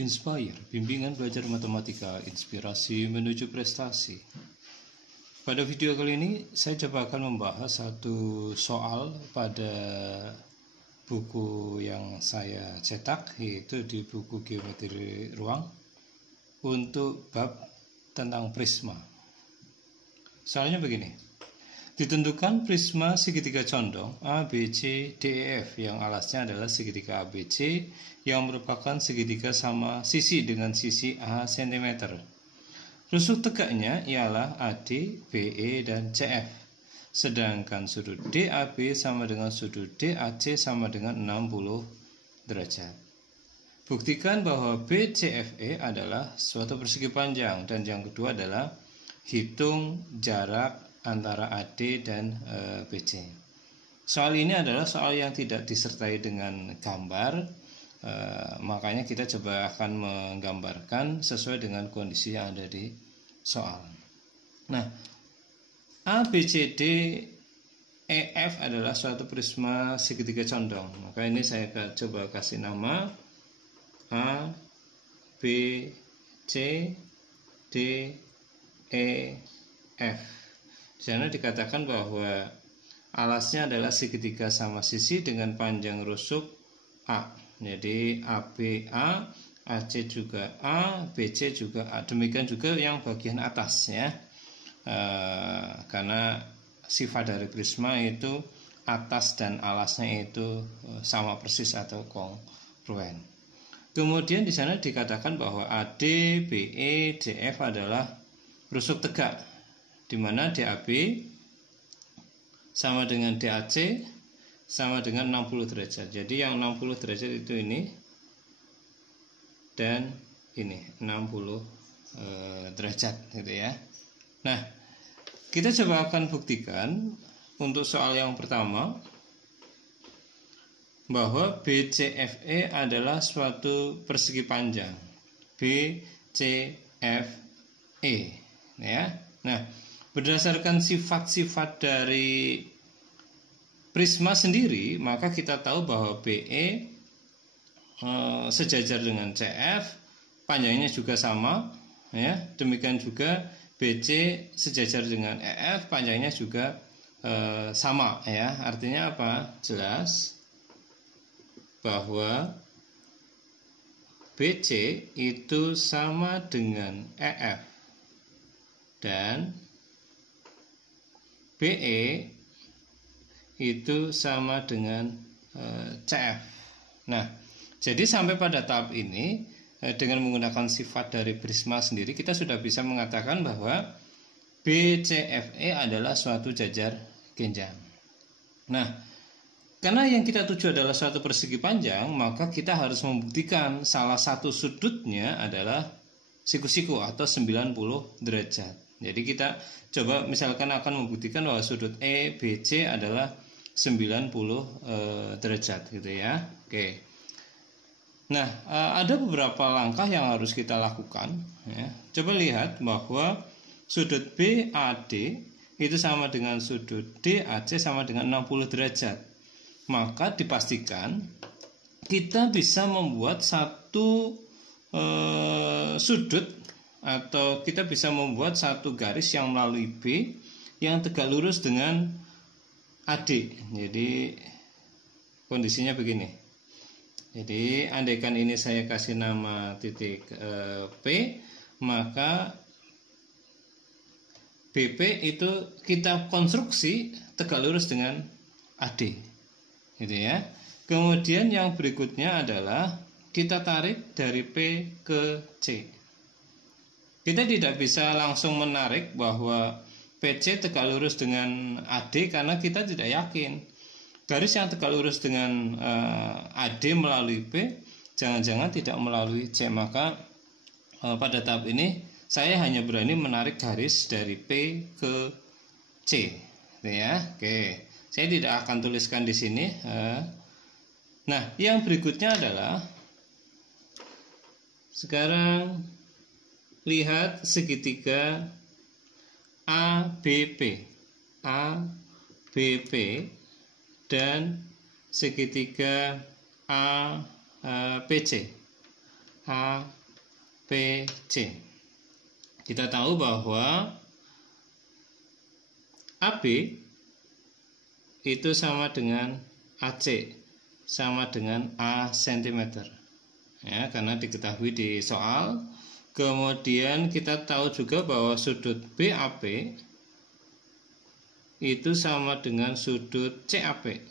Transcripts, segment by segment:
Inspire, bimbingan belajar matematika, inspirasi menuju prestasi. Pada video kali ini saya coba akan membahas satu soal pada buku yang saya cetak, yaitu di buku Geometri Ruang untuk bab tentang prisma. Soalnya begini. Ditentukan prisma segitiga condong ABC DEF yang alasnya adalah segitiga ABC yang merupakan segitiga sama sisi dengan sisi A cm. Rusuk tegaknya ialah AD, BE, dan CF. Sedangkan sudut DAB sama dengan sudut DAC sama dengan 60 derajat. Buktikan bahwa BCFE adalah suatu persegi panjang, dan yang kedua adalah hitung jarak antara AD dan BC. Soal ini adalah soal yang tidak disertai dengan gambar, makanya kita coba akan menggambarkan sesuai dengan kondisi yang ada di soal. Nah, ABCD EF adalah suatu prisma segitiga condong. Maka ini saya coba kasih nama A, B, C, D, E, F. Di sana dikatakan bahwa alasnya adalah segitiga sama sisi dengan panjang rusuk A. Jadi ABA, AC juga A, BC juga A. Demikian juga yang bagian atas ya. Karena sifat dari prisma itu atas dan alasnya itu sama persis atau kongruen. Kemudian di sana dikatakan bahwa AD, BE, DF adalah rusuk tegak, di mana DAB sama dengan DAC sama dengan 60 derajat. Jadi yang 60 derajat itu ini dan ini 60 derajat gitu ya. Nah, kita coba akan buktikan untuk soal yang pertama bahwa BCFE adalah suatu persegi panjang. BCFE ya. Nah, berdasarkan sifat-sifat dari prisma sendiri, maka kita tahu bahwa BE sejajar dengan CF, panjangnya juga sama, ya. Demikian juga BC sejajar dengan EF, panjangnya juga sama, ya. Artinya apa? Jelas bahwa BC itu sama dengan EF dan BE itu sama dengan CF. Nah, jadi sampai pada tahap ini dengan menggunakan sifat dari prisma sendiri kita sudah bisa mengatakan bahwa BCFE adalah suatu jajar genjang. Nah, karena yang kita tuju adalah suatu persegi panjang, maka kita harus membuktikan salah satu sudutnya adalah siku-siku atau 90 derajat. Jadi kita coba misalkan akan membuktikan bahwa sudut EBC adalah 90 derajat gitu ya. Oke. Nah, ada beberapa langkah yang harus kita lakukan ya. Coba lihat bahwa sudut BAD itu sama dengan sudut DAC sama dengan 60 derajat. Maka dipastikan kita bisa membuat satu sudut atau kita bisa membuat satu garis yang melalui B yang tegak lurus dengan AD. Jadi kondisinya begini. Jadi andaikan ini saya kasih nama titik P, maka BP itu kita konstruksi tegak lurus dengan AD. Gitu ya. Kemudian yang berikutnya adalah kita tarik dari P ke C. Kita tidak bisa langsung menarik bahwa PC tegak lurus dengan AD karena kita tidak yakin. Garis yang tegak lurus dengan AD melalui P jangan-jangan tidak melalui C. Maka pada tahap ini saya hanya berani menarik garis dari P ke C. Ya, oke. Saya tidak akan tuliskan di sini. Nah, yang berikutnya adalah sekarang lihat segitiga ABP dan segitiga ABC. APC. Kita tahu bahwa AB itu sama dengan AC, sama dengan A cm. Ya, karena diketahui di soal. Kemudian kita tahu juga bahwa sudut BAP itu sama dengan sudut CAP.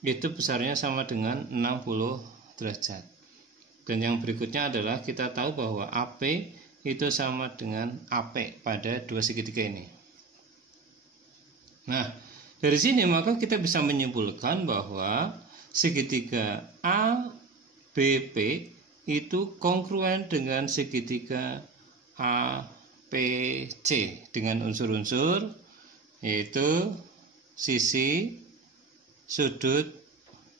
Itu besarnya sama dengan 60 derajat. Dan yang berikutnya adalah kita tahu bahwa AP itu sama dengan AP pada dua segitiga ini. Nah, dari sini maka kita bisa menyimpulkan bahwa segitiga ABP itu kongruen dengan segitiga APC dengan unsur-unsur yaitu sisi, sudut,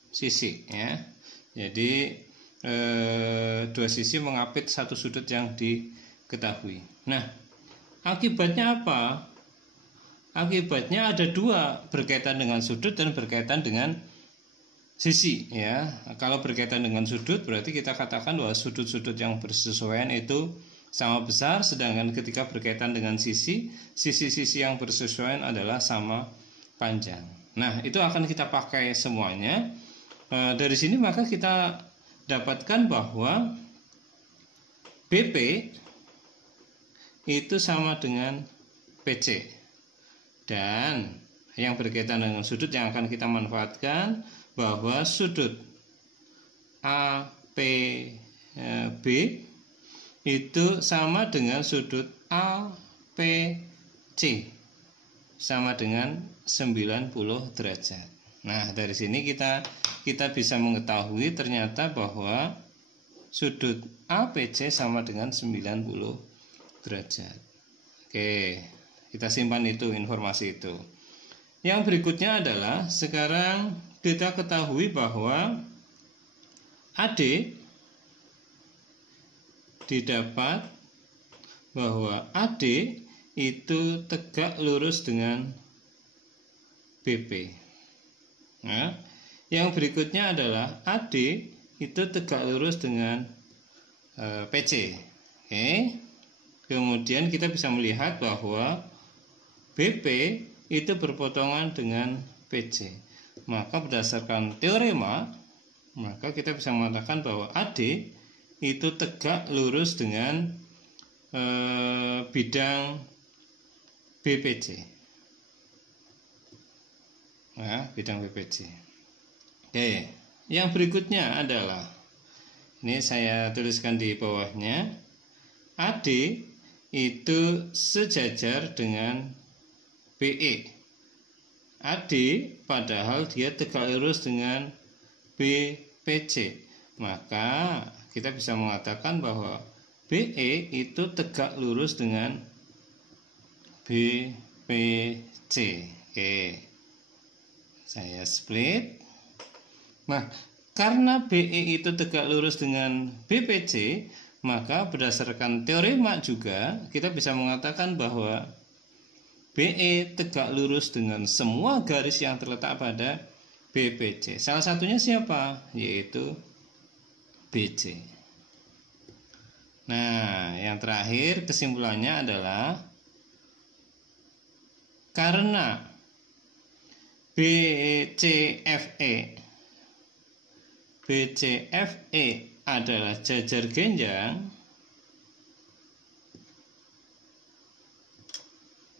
sisi, ya. Jadi dua sisi mengapit satu sudut yang diketahui. Nah, akibatnya apa? Akibatnya ada dua, berkaitan dengan sudut dan berkaitan dengan sisi, ya. Kalau berkaitan dengan sudut berarti kita katakan bahwa sudut-sudut yang bersesuaian itu sama besar, sedangkan ketika berkaitan dengan sisi, sisi-sisi yang bersesuaian adalah sama panjang. Nah, itu akan kita pakai semuanya. Dari sini maka kita dapatkan bahwa BP itu sama dengan PC. Dan yang berkaitan dengan sudut yang akan kita manfaatkan bahwa sudut APB itu sama dengan sudut APC, sama dengan 90 derajat. Nah, dari sini kita bisa mengetahui ternyata bahwa sudut APC sama dengan 90 derajat. Oke, kita simpan itu, informasi itu. Yang berikutnya adalah sekarang kita ketahui bahwa AD didapat bahwa AD itu tegak lurus dengan BP. Nah, yang berikutnya adalah AD itu tegak lurus dengan PC. Oke. Kemudian kita bisa melihat bahwa BP itu berpotongan dengan PC. Maka berdasarkan teorema, maka kita bisa mengatakan bahwa AD itu tegak lurus dengan bidang BPC. Nah, bidang BPC. Oke, yang berikutnya adalah, ini saya tuliskan di bawahnya, AD itu sejajar dengan BE. AD padahal dia tegak lurus dengan BPC. Maka kita bisa mengatakan bahwa BE itu tegak lurus dengan BPC. Oke. Saya split. Nah, karena BE itu tegak lurus dengan BPC, maka berdasarkan teorema juga kita bisa mengatakan bahwa BE tegak lurus dengan semua garis yang terletak pada BPC. Salah satunya siapa? Yaitu BC. Nah, yang terakhir kesimpulannya adalah karena BCFE adalah jajar genjang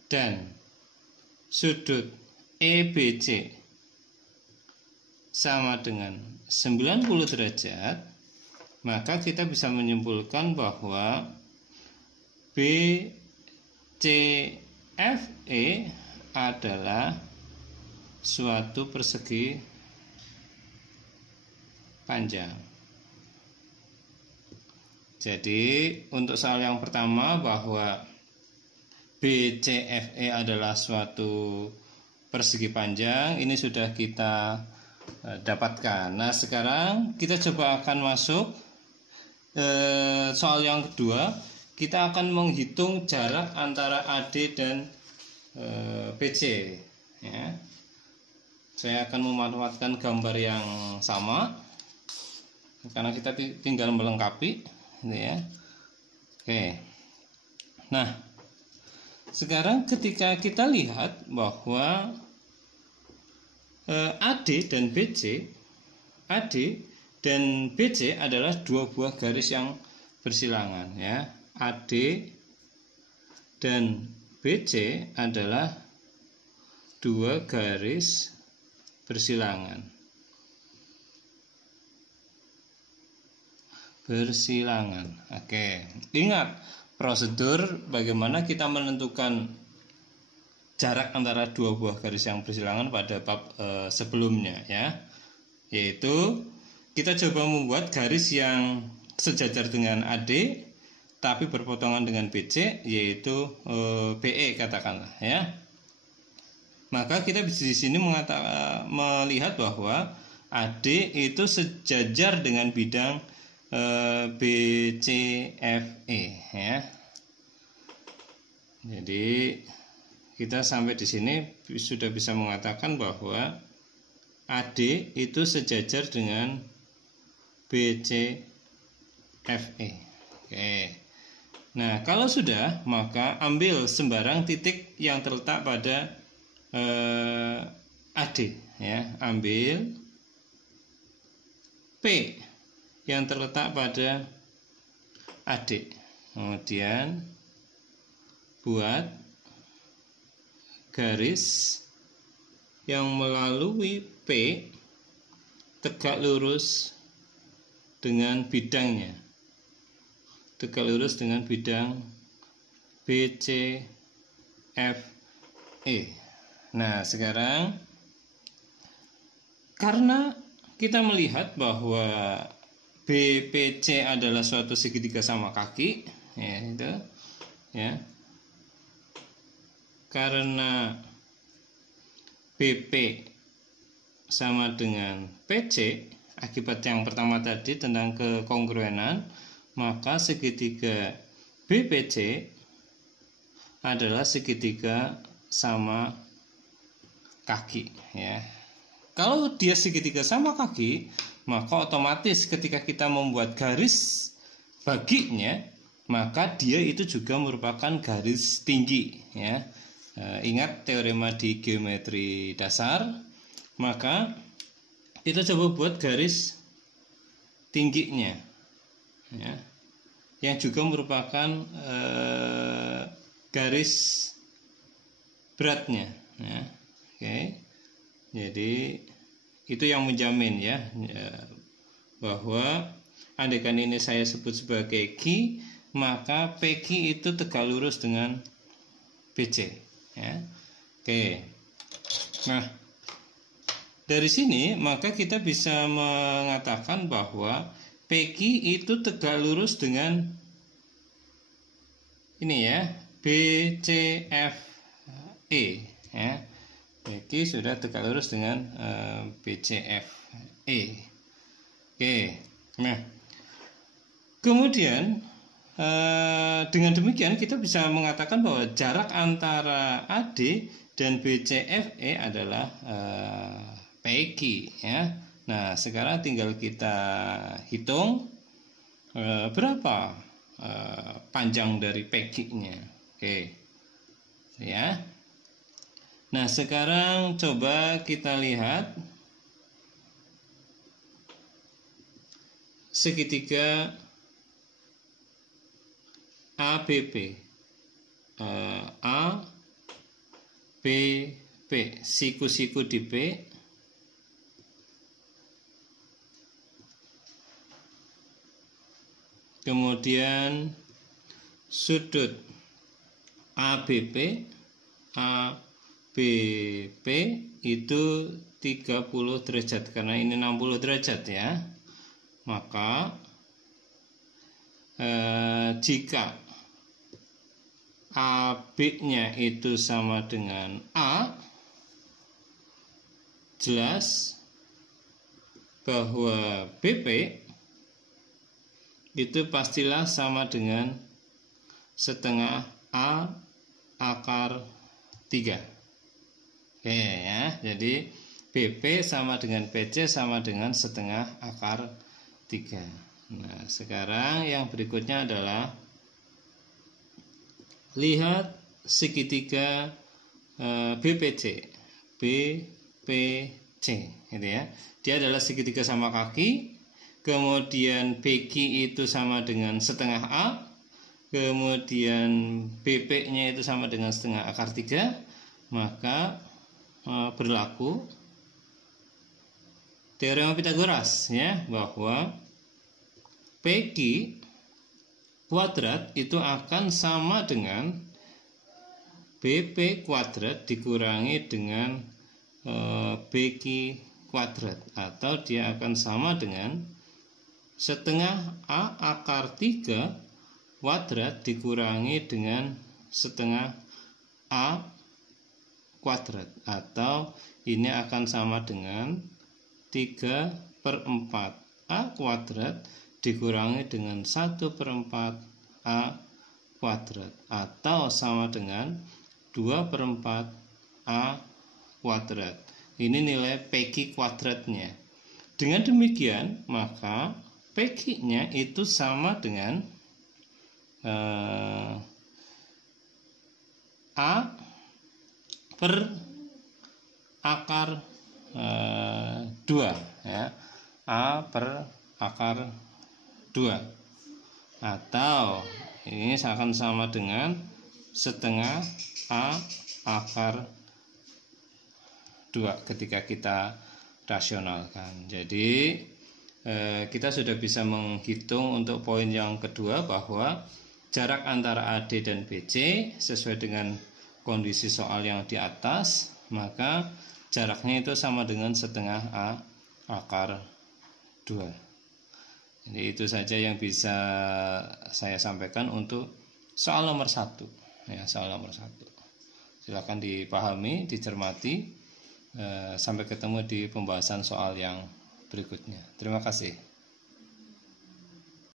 dan sudut EBC sama dengan 90 derajat, maka kita bisa menyimpulkan bahwa BCFE adalah suatu persegi panjang. Jadi untuk soal yang pertama bahwa BCFE adalah suatu persegi panjang, ini sudah kita dapatkan. Nah, sekarang kita coba akan masuk soal yang kedua. Kita akan menghitung jarak antara AD dan BC, ya. Saya akan memanfaatkan gambar yang sama. karena kita tinggal melengkapi gitu ya. Oke. Nah, sekarang ketika kita lihat bahwa AD dan BC adalah dua buah garis yang bersilangan ya. AD dan BC adalah dua garis bersilangan. Oke, ingat prosedur bagaimana kita menentukan jarak antara dua buah garis yang bersilangan pada bab sebelumnya ya, yaitu kita coba membuat garis yang sejajar dengan AD tapi berpotongan dengan BC, yaitu BE katakanlah ya. Maka kita bisa di sini melihat bahwa AD itu sejajar dengan bidang BCFE ya. Jadi kita sampai di sini sudah bisa mengatakan bahwa AD itu sejajar dengan BCFE. Oke. Nah, kalau sudah, maka ambil sembarang titik yang terletak pada AD ya. Ambil P yang terletak pada AD. Kemudian buat garis yang melalui P tegak lurus dengan bidangnya. Tegak lurus dengan bidang BCFE. Nah, sekarang karena kita melihat bahwa BPC adalah suatu segitiga sama kaki, ya itu, ya. Karena BP sama dengan PC, akibat yang pertama tadi tentang kekongruenan, maka segitiga BPC adalah segitiga sama kaki, ya. Kalau dia segitiga sama kaki, maka otomatis ketika kita membuat garis baginya, maka dia itu juga merupakan garis tinggi ya. Ingat teorema di geometri dasar, maka kita coba buat garis tingginya ya, yang juga merupakan garis beratnya ya. Oke. Jadi itu yang menjamin ya, bahwa andaikan ini saya sebut sebagai Q, maka PQ itu tegak lurus dengan BC ya. Oke. Nah, dari sini maka kita bisa mengatakan bahwa PQ itu tegak lurus dengan ini ya, BCFE ya. PQ sudah tegak lurus dengan BCFE. Oke. Nah, kemudian dengan demikian kita bisa mengatakan bahwa jarak antara AD dan BCFE adalah PQ ya. Nah, sekarang tinggal kita hitung berapa panjang dari PQ-nya. Oke. Ya. Nah, sekarang coba kita lihat segitiga ABP, ABP, siku-siku di P, kemudian sudut ABP itu 30 derajat, karena ini 60 derajat ya. Maka jika AB-nya itu sama dengan A, jelas bahwa BP itu pastilah sama dengan setengah A akar 3. Oke ya, jadi BP sama dengan PC sama dengan setengah akar 3. Nah, sekarang yang berikutnya adalah lihat segitiga BPC. BPC gitu ya. Dia adalah segitiga sama kaki, kemudian BQ itu sama dengan setengah A, kemudian BP-nya itu sama dengan setengah akar 3, maka berlaku teorema Pitagoras ya, bahwa PQ kuadrat itu akan sama dengan BP kuadrat dikurangi dengan BQ kuadrat, atau dia akan sama dengan setengah A akar 3 kuadrat dikurangi dengan setengah A kuadrat, atau ini akan sama dengan 3/4 A kuadrat dikurangi dengan 1/4 A kuadrat, atau sama dengan 2/4 A kuadrat. Ini nilai PQ kuadratnya. Dengan demikian maka PQ-nya itu sama dengan A per akar 2 ya. A per akar 2, atau ini akan sama dengan setengah A akar 2 ketika kita rasionalkan. Jadi kita sudah bisa menghitung untuk poin yang kedua bahwa jarak antara AD dan BC sesuai dengan kondisi soal yang di atas, maka jaraknya itu sama dengan setengah A akar 2. Jadi itu saja yang bisa saya sampaikan untuk soal nomor 1 ya, soal nomor 1. Silakan dipahami, dicermati. Sampai ketemu di pembahasan soal yang berikutnya. Terima kasih.